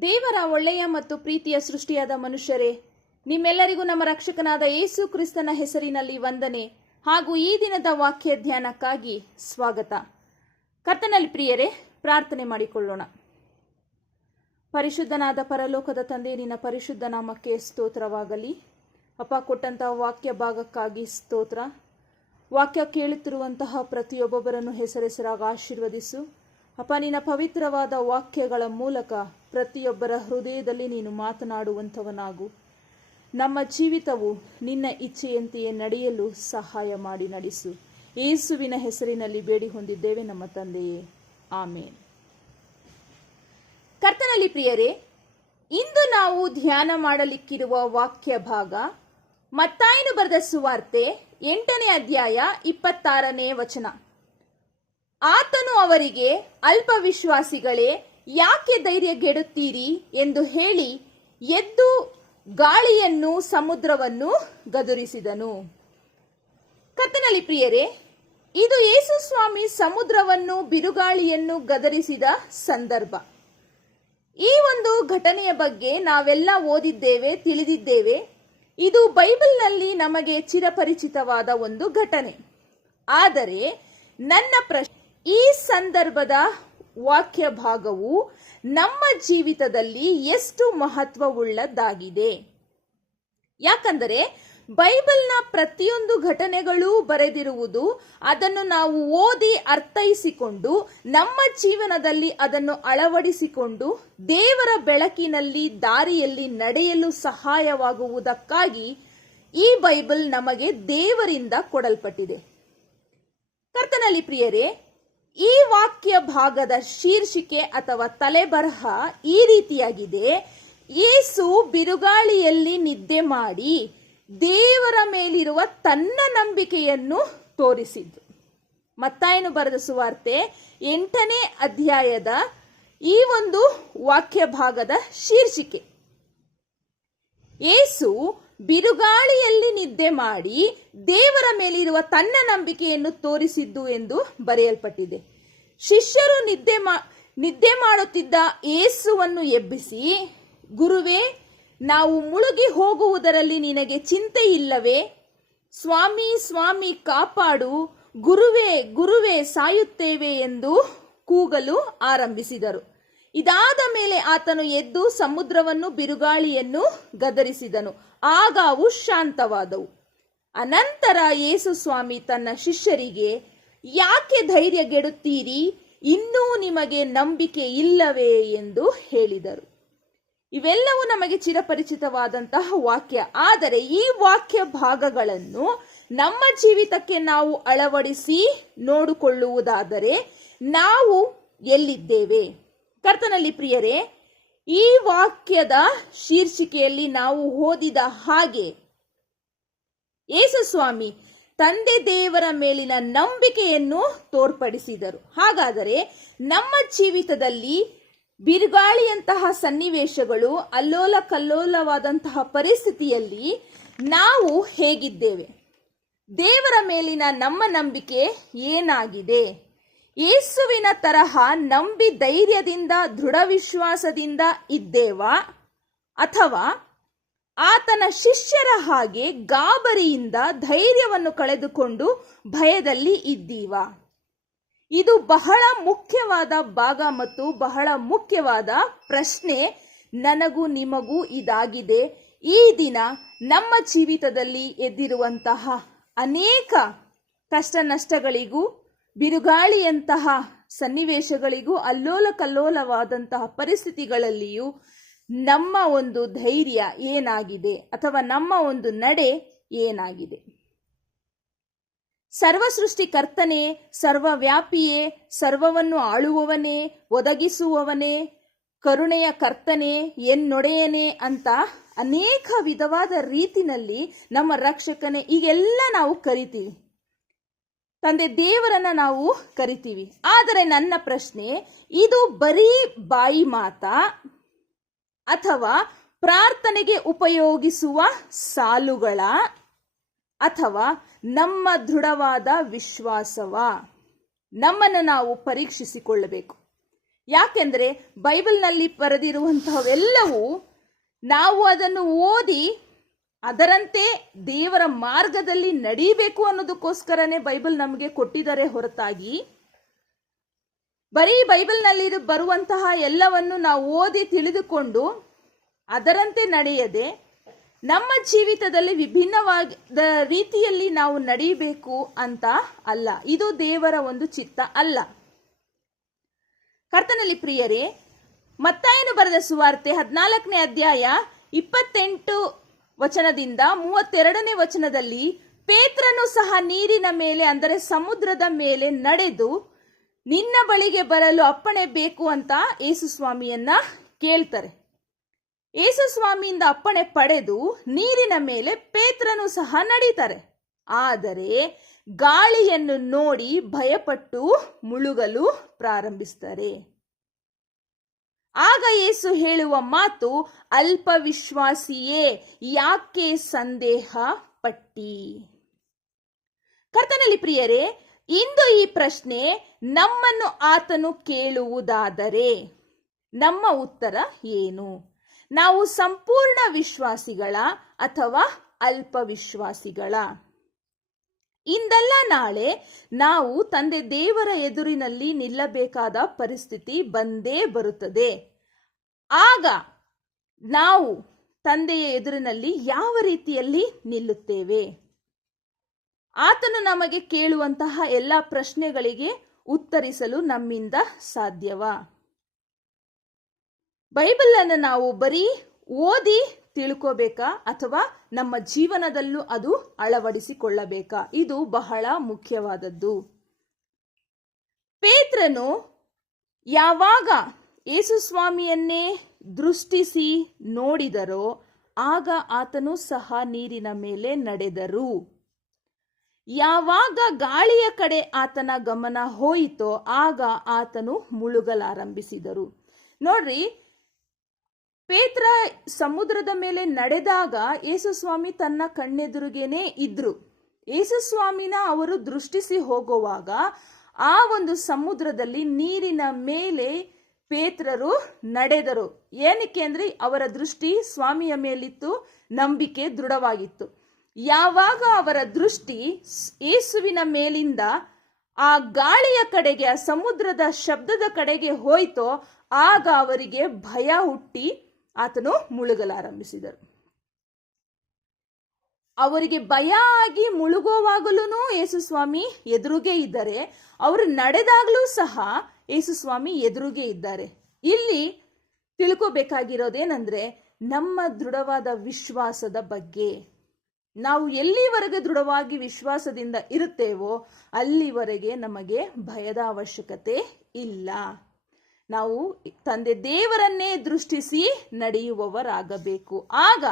ದೇವರ ಒಳ್ಳೆಯ ಮತ್ತು ಪ್ರೀತಿಯ ಸೃಷ್ಟಿಯಾದ ಮನುಷ್ಯರೇ, ನಿಮ್ಮೆಲ್ಲರಿಗೂ ನಮ್ಮ ರಕ್ಷಕನಾದ ಯೇಸು ಕ್ರಿಸ್ತನ ಹೆಸರಿನಲ್ಲಿ ವಂದನೆ ಹಾಗೂ ಈ ದಿನದ ವಾಕ್ಯ ಧ್ಯಾನಕ್ಕಾಗಿ ಸ್ವಾಗತ. ಕರ್ತನಲ್ಲಿ ಪ್ರಿಯರೇ, ಪ್ರಾರ್ಥನೆ ಮಾಡಿಕೊಳ್ಳೋಣ. ಪರಿಶುದ್ಧನಾದ ಪರಲೋಕದ ತಂದೆ, ನಿನ್ನ ಪರಿಶುದ್ಧ ನಾಮಕ್ಕೆ ಸ್ತೋತ್ರವಾಗಲಿ. ಅಪ್ಪ, ಕೊಟ್ಟಂತಹ ವಾಕ್ಯ ಭಾಗಕ್ಕಾಗಿ ಸ್ತೋತ್ರ. ವಾಕ್ಯ ಕೇಳುತ್ತಿರುವಂತಹ ಪ್ರತಿಯೊಬ್ಬೊಬ್ಬರನ್ನು ಹೆಸರೆಸರಾಗಿ ಆಶೀರ್ವದಿಸು. ಅಪ್ಪ, ನಿನ್ನ ಪವಿತ್ರವಾದ ವಾಕ್ಯಗಳ ಮೂಲಕ ಪ್ರತಿಯೊಬ್ಬರ ಹೃದಯದಲ್ಲಿ ನೀನು ಮಾತನಾಡುವಂಥವನಾಗು. ನಮ್ಮ ಜೀವಿತವು ನಿನ್ನ ಇಚ್ಛೆಯಂತೆಯೇ ನಡೆಯಲು ಸಹಾಯ ಮಾಡಿ ನಡೆಸು. ಯೇಸುವಿನ ಹೆಸರಿನಲ್ಲಿ ಬೇಡಿ ಹೊಂದಿದ್ದೇವೆ ನಮ್ಮ ತಂದೆಯೇ. ಆಮೇನ್. ಕರ್ತನಲ್ಲಿ ಪ್ರಿಯರೇ, ಇಂದು ನಾವು ಧ್ಯಾನ ಮಾಡಲಿಕ್ಕಿರುವ ವಾಕ್ಯ ಭಾಗ ಮತ್ತಾಯನು ಬರೆದ ಸುವಾರ್ತೆ ಎಂಟನೇ ಅಧ್ಯಾಯ ಇಪ್ಪತ್ತಾರನೇ ವಚನ. ಆತನು ಅವರಿಗೆ ಅಲ್ಪ ವಿಶ್ವಾಸಿಗಳೇ ಯಾಕೆ ಧೈರ್ಯಗೆಡುತ್ತೀರಿ? ಎಂದು ಹೇಳಿ ಎದ್ದು ಗಾಳಿಯನ್ನು ಸಮುದ್ರವನ್ನು ಗದುರಿಸಿದನು. ಕತ್ತನಲ್ಲಿ ಪ್ರಿಯರೇ, ಇದು ಯೇಸು ಸ್ವಾಮಿ ಸಮುದ್ರವನ್ನು, ಬಿರುಗಾಳಿಯನ್ನು ಗದರಿಸಿದ ಸಂದರ್ಭ. ಈ ಒಂದು ಘಟನೆಯ ಬಗ್ಗೆ ನಾವೆಲ್ಲ ಓದಿದ್ದೇವೆ, ತಿಳಿದಿದ್ದೇವೆ. ಇದು ಬೈಬಲ್ನಲ್ಲಿ ನಮಗೆ ಚಿರಪರಿಚಿತವಾದ ಒಂದು ಘಟನೆ. ಆದರೆ ನನ್ನ ಪ್ರಶ್ನೆ ಈ ಸಂದರ್ಭದ ವಾಕ್ಯ ಭಾಗವು ನಮ್ಮ ಜೀವಿತದಲ್ಲಿ ಎಷ್ಟು ಮಹತ್ವವುಳ್ಳದ್ದಾಗಿದೆ. ಯಾಕಂದರೆ ಬೈಬಲ್ನ ಪ್ರತಿಯೊಂದು ಘಟನೆಗಳು ಬರೆದಿರುವುದು ಅದನ್ನು ನಾವು ಓದಿ ಅರ್ಥೈಸಿಕೊಂಡು ನಮ್ಮ ಜೀವನದಲ್ಲಿ ಅದನ್ನು ಅಳವಡಿಸಿಕೊಂಡು ದೇವರ ಬೆಳಕಿನಲ್ಲಿ ದಾರಿಯಲ್ಲಿ ನಡೆಯಲು ಸಹಾಯವಾಗುವುದಕ್ಕಾಗಿ ಈ ಬೈಬಲ್ ನಮಗೆ ದೇವರಿಂದ ಕೊಡಲ್ಪಟ್ಟಿದೆ. ಕರ್ತನಲ್ಲಿ ಪ್ರಿಯರೇ ಈ ವಾಕ್ಯ ಭಾಗದ ಶೀರ್ಷಿಕೆ ಅಥವಾ ತಲೆಬರಹ ಈ ರೀತಿಯಾಗಿದೆ. ಯೇಸು ಬಿರುಗಾಳಿಯಲ್ಲಿ ನಿದ್ದೆ ಮಾಡಿ ದೇವರ ಮೇಲಿರುವ ತನ್ನ ನಂಬಿಕೆಯನ್ನು ತೋರಿಸಿದ್ದು. ಮತ್ತಾಯನು ಬರೆದ ಸುವಾರ್ತೆ ಎಂಟನೇ ಅಧ್ಯಾಯದ ಈ ಒಂದು ವಾಕ್ಯ ಭಾಗದ ಶೀರ್ಷಿಕೆ. ಏಸು ಬಿರುಗಾಳಿಯಲ್ಲಿ ನಿದ್ದೆ ಮಾಡಿ ದೇವರ ಮೇಲಿರುವ ತನ್ನ ನಂಬಿಕೆಯನ್ನು ತೋರಿಸಿದ್ದು ಎಂದು ಬರೆಯಲ್ಪಟ್ಟಿದೆ. ಶಿಷ್ಯರು ನಿದ್ದೆ ಮಾ, ನಿದ್ದೆ ಮಾಡುತ್ತಿದ್ದ ಏಸುವನ್ನು ಎಬ್ಬಿಸಿ, ಗುರುವೇ, ನಾವು ಮುಳುಗಿ ಹೋಗುವುದರಲ್ಲಿ ನಿನಗೆ ಚಿಂತೆ ಇಲ್ಲವೇ? ಸ್ವಾಮಿ ಸ್ವಾಮಿ, ಕಾಪಾಡು. ಗುರುವೇ ಗುರುವೇ, ಸಾಯುತ್ತೇವೆ ಎಂದು ಕೂಗಲು ಆರಂಭಿಸಿದರು. ಇದಾದ ಮೇಲೆ ಆತನು ಎದ್ದು ಸಮುದ್ರವನ್ನು ಬಿರುಗಾಳಿಯನ್ನು ಗದರಿಸಿದನು. ಆಗ ಅವು ಶಾಂತವಾದವು. ಅನಂತರ ಯೇಸು ಸ್ವಾಮಿ ತನ್ನ ಶಿಷ್ಯರಿಗೆ, ಯಾಕೆ ಧೈರ್ಯಗೆಡುತ್ತೀರಿ? ಇನ್ನೂ ನಿಮಗೆ ನಂಬಿಕೆ ಇಲ್ಲವೇ? ಎಂದು ಹೇಳಿದರು. ಇವೆಲ್ಲವೂ ನಮಗೆ ಚಿರಪರಿಚಿತವಾದಂತಹ ವಾಕ್ಯ. ಆದರೆ ಈ ವಾಕ್ಯ ಭಾಗಗಳನ್ನು ನಮ್ಮ ಜೀವಿತಕ್ಕೆ ನಾವು ಅಳವಡಿಸಿ ನೋಡಿಕೊಳ್ಳುವುದಾದರೆ ನಾವು ಎಲ್ಲಿದ್ದೇವೆ? ಕರ್ತನಲ್ಲಿ ಪ್ರಿಯರೇ, ಈ ವಾಕ್ಯದ ಶೀರ್ಷಿಕೆಯಲ್ಲಿ ನಾವು ಓದಿದ ಹಾಗೆ ಯೇಸುಸ್ವಾಮಿ ತಂದೆ ದೇವರ ಮೇಲಿನ ನಂಬಿಕೆಯನ್ನು ತೋರ್ಪಡಿಸಿದರು. ಹಾಗಾದರೆ ನಮ್ಮ ಜೀವಿತದಲ್ಲಿ ಬಿರುಗಾಳಿಯಂತಹ ಸನ್ನಿವೇಶಗಳು ಅಲ್ಲೋಲ ಕಲ್ಲೋಲವಾದಂತಹ ಪರಿಸ್ಥಿತಿಯಲ್ಲಿ ನಾವು ಹೇಗಿದ್ದೇವೆ? ದೇವರ ಮೇಲಿನ ನಮ್ಮ ನಂಬಿಕೆ ಏನಾಗಿದೆ? ಯೇಸುವಿನ ತರಹ ನಂಬಿ ಧೈರ್ಯದಿಂದ, ದೃಢ ವಿಶ್ವಾಸದಿಂದ ಇದ್ದೇವಾ? ಅಥವಾ ಆತನ ಶಿಷ್ಯರ ಹಾಗೆ ಗಾಬರಿಯಿಂದ ಧೈರ್ಯವನ್ನು ಕಳೆದುಕೊಂಡು ಭಯದಲ್ಲಿ ಇದ್ದೀವಾ? ಇದು ಬಹಳ ಮುಖ್ಯವಾದ ಭಾಗ ಮತ್ತು ಬಹಳ ಮುಖ್ಯವಾದ ಪ್ರಶ್ನೆ ನನಗೂ ನಿಮಗೂ ಇದಾಗಿದೆ. ಈ ದಿನ ನಮ್ಮ ಜೀವಿತದಲ್ಲಿ ಎದ್ದಿರುವಂತಹ ಅನೇಕ ಕಷ್ಟ ನಷ್ಟಗಳಿಗೂ ಬಿರುಗಾಳಿಯಂತಹ ಸನ್ನಿವೇಶಗಳಿಗೂ ಅಲ್ಲೋಲ ಕಲ್ಲೋಲವಾದಂತಹ ಪರಿಸ್ಥಿತಿಗಳಲ್ಲಿಯೂ ನಮ್ಮ ಒಂದು ಧೈರ್ಯ ಏನಾಗಿದೆ ಅಥವಾ ನಮ್ಮ ಒಂದು ನಡೆ ಏನಾಗಿದೆ? ಸರ್ವ ಸೃಷ್ಟಿಕರ್ತನೇ ಸರ್ವವ್ಯಾಪಿಯೇ, ಸರ್ವವನ್ನು ಆಳುವವನೇ, ಒದಗಿಸುವವನೇ, ಕರುಣೆಯ ಕರ್ತನೆ, ಎನ್ನೊಡೆಯನೇ ಅಂತ ಅನೇಕ ವಿಧವಾದ ರೀತಿನಲ್ಲಿ ನಮ್ಮ ರಕ್ಷಕನೇ, ಈಗೆಲ್ಲ ನಾವು ಕರಿತೀವಿ. ತಂದೆ ದೇವರನ್ನ ನಾವು ಕರಿತೀವಿ. ಆದರೆ ನನ್ನ ಪ್ರಶ್ನೆ, ಇದು ಬರೀ ಬಾಯಿ ಮಾತ ಅಥವಾ ಪ್ರಾರ್ಥನೆಗೆ ಉಪಯೋಗಿಸುವ ಸಾಲುಗಳ ಅಥವಾ ನಮ್ಮ ದೃಢವಾದ ವಿಶ್ವಾಸವ? ನಮ್ಮನ್ನು ನಾವು ಪರೀಕ್ಷಿಸಿಕೊಳ್ಳಬೇಕು. ಯಾಕೆಂದ್ರೆ ಬೈಬಲ್ನಲ್ಲಿ ಬರೆದಿರುವಂತಹವೆಲ್ಲವೂ ನಾವು ಅದನ್ನು ಓದಿ ಅದರಂತೆ ದೇವರ ಮಾರ್ಗದಲ್ಲಿ ನಡೀಬೇಕು ಅನ್ನೋದಕ್ಕೋಸ್ಕರನೇ ಬೈಬಲ್ ನಮಗೆ ಕೊಟ್ಟಿದ್ದಾರೆ ಹೊರತಾಗಿ. ಬರೀ ಬೈಬಲ್ನಲ್ಲಿ ಬರುವಂತಹ ಎಲ್ಲವನ್ನು ನಾವು ಓದಿ ತಿಳಿದುಕೊಂಡು ಅದರಂತೆ ನಡೆಯದೆ ನಮ್ಮ ಜೀವಿತದಲ್ಲಿ ವಿಭಿನ್ನವಾದ ರೀತಿಯಲ್ಲಿ ನಾವು ನಡೀಬೇಕು ಅಂತ ಅಲ್ಲ. ಇದು ದೇವರ ಒಂದು ಚಿತ್ತ ಅಲ್ಲ. ಕರ್ತನಲ್ಲಿ ಪ್ರಿಯರೇ, ಮತ್ತಾಯನು ಬರೆದ ಸುವಾರ್ತೆ ಹದಿನಾಲ್ಕನೇ ಅಧ್ಯಾಯ ಇಪ್ಪತ್ತೆಂಟು ವಚನದಿಂದ ಮೂವತ್ತೆರಡನೇ ವಚನದಲ್ಲಿ ಪೇತ್ರನು ಸಹ ನೀರಿನ ಮೇಲೆ, ಅಂದರೆ ಸಮುದ್ರದ ಮೇಲೆ ನಡೆದು ನಿನ್ನ ಬಳಿಗೆ ಬರಲು ಅಪ್ಪಣೆ ಬೇಕು ಅಂತ ಯೇಸು ಸ್ವಾಮಿಯನ್ನ ಕೇಳ್ತಾರೆ. ಯೇಸು ಸ್ವಾಮಿಯಿಂದ ಅಪ್ಪಣೆ ಪಡೆದು ನೀರಿನ ಮೇಲೆ ಪೇತ್ರನು ಸಹ ನಡೀತಾರೆ. ಆದರೆ ಗಾಳಿಯನ್ನು ನೋಡಿ ಭಯಪಟ್ಟು ಮುಳುಗಲು ಪ್ರಾರಂಭಿಸ್ತಾರೆ. ಆಗ ಯೇಸು ಹೇಳುವ ಮಾತು ಅಲ್ಪ ವಿಶ್ವಾಸಿಯೇ ಯಾಕೆ ಸಂದೇಹ ಪಟ್ಟಿ ಕರ್ತನಲ್ಲಿ ಪ್ರಿಯರೇ, ಇಂದು ಈ ಪ್ರಶ್ನೆ ನಮ್ಮನ್ನು ಆತನು ಕೇಳುವುದಾದರೆ ನಮ್ಮ ಉತ್ತರ ಏನು? ನಾವು ಸಂಪೂರ್ಣ ವಿಶ್ವಾಸಿಗಳ ಅಥವಾ ಅಲ್ಪ ವಿಶ್ವಾಸಿಗಳ ಇಂದಲ್ಲ ನಾಳೆ ನಾವು ತಂದೆ ದೇವರ ಎದುರಿನಲ್ಲಿ ನಿಲ್ಲಬೇಕಾದ ಪರಿಸ್ಥಿತಿ ಬಂದೇ ಬರುತ್ತದೆ. ಆಗ ನಾವು ತಂದೆಯ ಎದುರಿನಲ್ಲಿ ಯಾವ ರೀತಿಯಲ್ಲಿ ನಿಲ್ಲುತ್ತೇವೆ? ಆತನು ನಮಗೆ ಕೇಳುವಂತಹ ಎಲ್ಲ ಪ್ರಶ್ನೆಗಳಿಗೆ ಉತ್ತರಿಸಲು ನಮ್ಮಿಂದ ಸಾಧ್ಯವ? ಬೈಬಲ್ ಅನ್ನು ನಾವು ಬರೀ ಓದಿ ತಿಳ್ಕೋಬೇಕಾ? ಅಥವಾ ನಮ್ಮ ಜೀವನದಲ್ಲೂ ಅದು ಅಳವಡಿಸಿಕೊಳ್ಳಬೇಕಾ? ಇದು ಬಹಳ ಮುಖ್ಯವಾದದ್ದು. ಪೇತ್ರನು ಯಾವಾಗ ಯೇಸು ಸ್ವಾಮಿಯನ್ನೇ ದೃಷ್ಟಿಸಿ ನೋಡಿದರೋ, ಆಗ ಆತನು ಸಹ ನೀರಿನ ಮೇಲೆ ನಡೆದರು. ಯಾವಾಗ ಗಾಳಿಯ ಕಡೆ ಆತನ ಗಮನ ಹೋಯಿತೋ, ಆಗ ಆತನು ಮುಳುಗಲಾರಂಭಿಸಿದರು. ನೋಡ್ರಿ ಪೇತ್ರ ಸಮುದ್ರದ ಮೇಲೆ ನಡೆದಾಗ ಯೇಸುಸ್ವಾಮಿ ತನ್ನ ಕಣ್ಣೆದುರುಗೇನೆ ಇದ್ರು. ಯೇಸುಸ್ವಾಮಿನ ಅವರು ದೃಷ್ಟಿಸಿ ಹೋಗುವಾಗ ಆ ಒಂದು ಸಮುದ್ರದಲ್ಲಿ ನೀರಿನ ಮೇಲೆ ಪೇತ್ರರು ನಡೆದರು. ಏನಕ್ಕೆ ಅಂದ್ರೆ ಅವರ ದೃಷ್ಟಿ ಸ್ವಾಮಿಯ ಮೇಲಿತ್ತು, ನಂಬಿಕೆ ದೃಢವಾಗಿತ್ತು. ಯಾವಾಗ ಅವರ ದೃಷ್ಟಿ ಯೇಸುವಿನ ಮೇಲಿಂದ ಆ ಗಾಳಿಯ ಕಡೆಗೆ, ಆ ಸಮುದ್ರದ ಶಬ್ದದ ಕಡೆಗೆ ಹೋಯ್ತೋ, ಆಗ ಅವರಿಗೆ ಭಯ ಹುಟ್ಟಿ ಆತನು ಮುಳುಗಲಾರಂಭಿಸಿದರು. ಅವರಿಗೆ ಭಯ ಆಗಿ ಮುಳುಗುವಾಗಲೂ ಯೇಸುಸ್ವಾಮಿ ಎದುರುಗೇ ಇದ್ದಾರೆ, ಅವರು ನಡೆದಾಗಲೂ ಸಹ ಯೇಸುಸ್ವಾಮಿ ಎದುರುಗೇ ಇದ್ದಾರೆ. ಇಲ್ಲಿ ತಿಳ್ಕೋಬೇಕಾಗಿರೋದೇನೆಂದರೆ, ನಮ್ಮ ದೃಢವಾದ ವಿಶ್ವಾಸದ ಬಗ್ಗೆ. ನಾವು ಎಲ್ಲಿವರೆಗೆ ದೃಢವಾಗಿ ವಿಶ್ವಾಸದಿಂದ ಇರುತ್ತೇವೋ, ಅಲ್ಲಿವರೆಗೆ ನಮಗೆ ಭಯದ ಅವಶ್ಯಕತೆ ಇಲ್ಲ. ನಾವು ತಂದೆ ದೇವರನ್ನೇ ದೃಷ್ಟಿಸಿ ನಡೆಯುವವರಾಗಬೇಕು. ಆಗ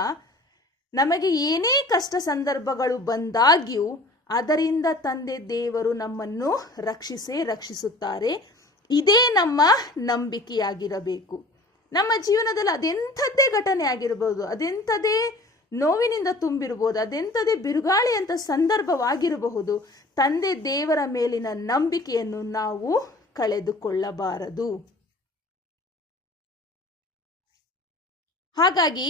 ನಮಗೆ ಏನೇ ಕಷ್ಟ ಸಂದರ್ಭಗಳು ಬಂದಾಗ್ಯೂ ಅದರಿಂದ ತಂದೆ ದೇವರು ನಮ್ಮನ್ನು ರಕ್ಷಿಸೇ ರಕ್ಷಿಸುತ್ತಾರೆ. ಇದೇ ನಮ್ಮ ನಂಬಿಕೆಯಾಗಿರಬೇಕು. ನಮ್ಮ ಜೀವನದಲ್ಲಿ ಅದೆಂಥದ್ದೇ ಘಟನೆ ಆಗಿರಬಹುದು ಅದೆಂಥದೇ ನೋವಿನಿಂದ ತುಂಬಿರಬಹುದು ಅದೆಂಥದೇ ಬಿರುಗಾಳಿ ಅಂತ ಸಂದರ್ಭವಾಗಿರಬಹುದು. ತಂದೆ ದೇವರ ಮೇಲಿನ ನಂಬಿಕೆಯನ್ನು ನಾವು ಕಳೆದುಕೊಳ್ಳಬಾರದು. ಹಾಗಾಗಿ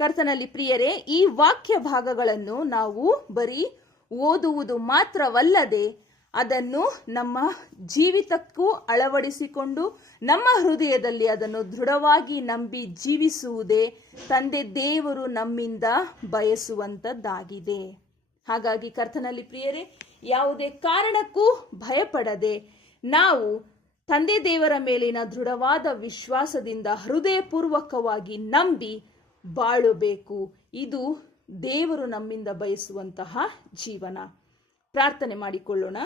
ಕರ್ತನಲ್ಲಿ ಪ್ರಿಯರೇ, ಈ ವಾಕ್ಯ ಭಾಗಗಳನ್ನು ನಾವು ಬರೀ ಓದುವುದು ಮಾತ್ರವಲ್ಲದೆ ಅದನ್ನು ನಮ್ಮ ಜೀವಿತಕ್ಕೂ ಅಳವಡಿಸಿಕೊಂಡು ನಮ್ಮ ಹೃದಯದಲ್ಲಿ ಅದನ್ನು ದೃಢವಾಗಿ ನಂಬಿ ಜೀವಿಸುವುದೇ ತಂದೆ ದೇವರು ನಮ್ಮಿಂದ ಬಯಸುವಂಥದ್ದಾಗಿದೆ ಹಾಗಾಗಿ ಕರ್ತನಲ್ಲಿ ಪ್ರಿಯರೇ, ಯಾವುದೇ ಕಾರಣಕ್ಕೂ ಭಯಪಡದೆ ನಾವು ತಂದೆ ದೇವರ ಮೇಲಿನ ದೃಢವಾದ ವಿಶ್ವಾಸದಿಂದ ಹೃದಯಪೂರ್ವಕವಾಗಿ ನಂಬಿ ಬಾಳಬೇಕು. ಇದು ದೇವರು ನಮ್ಮಿಂದ ಬಯಸುವಂತಹ ಜೀವನ. ಪ್ರಾರ್ಥನೆ ಮಾಡಿಕೊಳ್ಳೋಣ.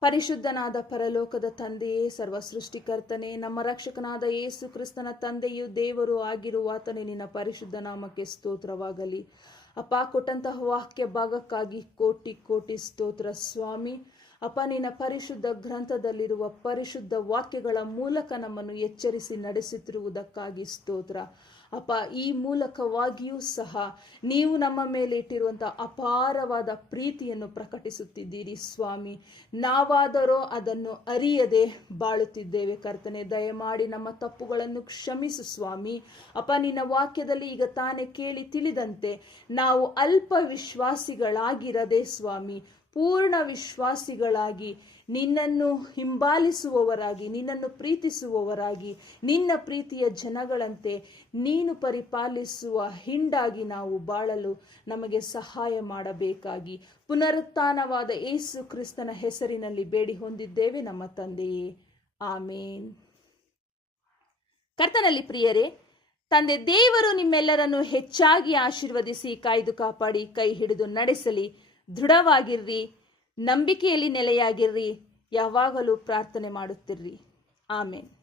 ಪರಿಶುದ್ಧನಾದ ಪರಲೋಕದ ತಂದೆಯೇ ಸರ್ವ ಸೃಷ್ಟಿಕರ್ತನೆ ನಮ್ಮ ರಕ್ಷಕನಾದ ಯೇಸು ಕ್ರಿಸ್ತನ ತಂದೆಯು ದೇವರು ಆಗಿರುವ ಆತನೇ, ನಿನ್ನ ಪರಿಶುದ್ಧ ನಾಮಕ್ಕೆ ಸ್ತೋತ್ರವಾಗಲಿ. ಅಪ್ಪ, ಕೊಟ್ಟಂತಹ ವಾಕ್ಯ ಭಾಗಕ್ಕಾಗಿ ಕೋಟಿ ಕೋಟಿ ಸ್ತೋತ್ರ, ಸ್ವಾಮಿ. ಅಪ್ಪ ನಿನ್ನ ಪರಿಶುದ್ಧ ಗ್ರಂಥದಲ್ಲಿರುವ ಪರಿಶುದ್ಧ ವಾಕ್ಯಗಳ ಮೂಲಕ ನಮ್ಮನ್ನು ಎಚ್ಚರಿಸಿ ನಡೆಸುತ್ತಿರುವುದಕ್ಕಾಗಿ ಸ್ತೋತ್ರ. ಅಪ್ಪ, ಈ ಮೂಲಕವಾಗಿಯೂ ಸಹ ನೀವು ನಮ್ಮ ಮೇಲೆ ಇಟ್ಟಿರುವಂಥ ಅಪಾರವಾದ ಪ್ರೀತಿಯನ್ನು ಪ್ರಕಟಿಸುತ್ತಿದ್ದೀರಿ ಸ್ವಾಮಿ. ನಾವಾದರೂ ಅದನ್ನು ಅರಿಯದೆ ಬಾಳುತ್ತಿದ್ದೇವೆ ಕರ್ತನೆ. ದಯಮಾಡಿ ನಮ್ಮ ತಪ್ಪುಗಳನ್ನು ಕ್ಷಮಿಸು ಸ್ವಾಮಿ. ಅಪ್ಪ, ನಿನ್ನ ವಾಕ್ಯದಲ್ಲಿ ಈಗ ತಾನೇ ಕೇಳಿ ತಿಳಿದಂತೆ ನಾವು ಅಲ್ಪ ವಿಶ್ವಾಸಿಗಳಾಗಿರದೆ ಸ್ವಾಮಿ, ಪೂರ್ಣ ವಿಶ್ವಾಸಿಗಳಾಗಿ, ನಿನ್ನನ್ನು ಹಿಂಬಾಲಿಸುವವರಾಗಿ, ನಿನ್ನನ್ನು ಪ್ರೀತಿಸುವವರಾಗಿ, ನಿನ್ನ ಪ್ರೀತಿಯ ಜನಗಳಂತೆ ನೀನು ಪರಿಪಾಲಿಸುವ ಹಿಂಡಾಗಿ ನಾವು ಬಾಳಲು ನಮಗೆ ಸಹಾಯ ಮಾಡಬೇಕಾಗಿ ಪುನರುತ್ಥಾನವಾದ ಏಸು ಕ್ರಿಸ್ತನ ಹೆಸರಿನಲ್ಲಿ ಬೇಡಿ ಹೊಂದಿದ್ದೇವೆ ನಮ್ಮ ತಂದೆಯೇ. ಆಮೇನ್. ಕರ್ತನಲ್ಲಿ ಪ್ರಿಯರೇ, ತಂದೆ ದೇವರು ನಿಮ್ಮೆಲ್ಲರನ್ನು ಹೆಚ್ಚಾಗಿ ಆಶೀರ್ವದಿಸಿ, ಕಾಯ್ದು ಕಾಪಾಡಿ, ಕೈ ಹಿಡಿದು ನಡೆಸಲಿ. ದೃಢವಾಗಿರ್ರಿ, ನಂಬಿಕೆಯಲ್ಲಿ ನೆಲೆಯಾಗಿರ್ರಿ. ಯಾವಾಗಲೂ ಪ್ರಾರ್ಥನೆ ಮಾಡುತ್ತಿರ್ರಿ. ಆಮೇನ್.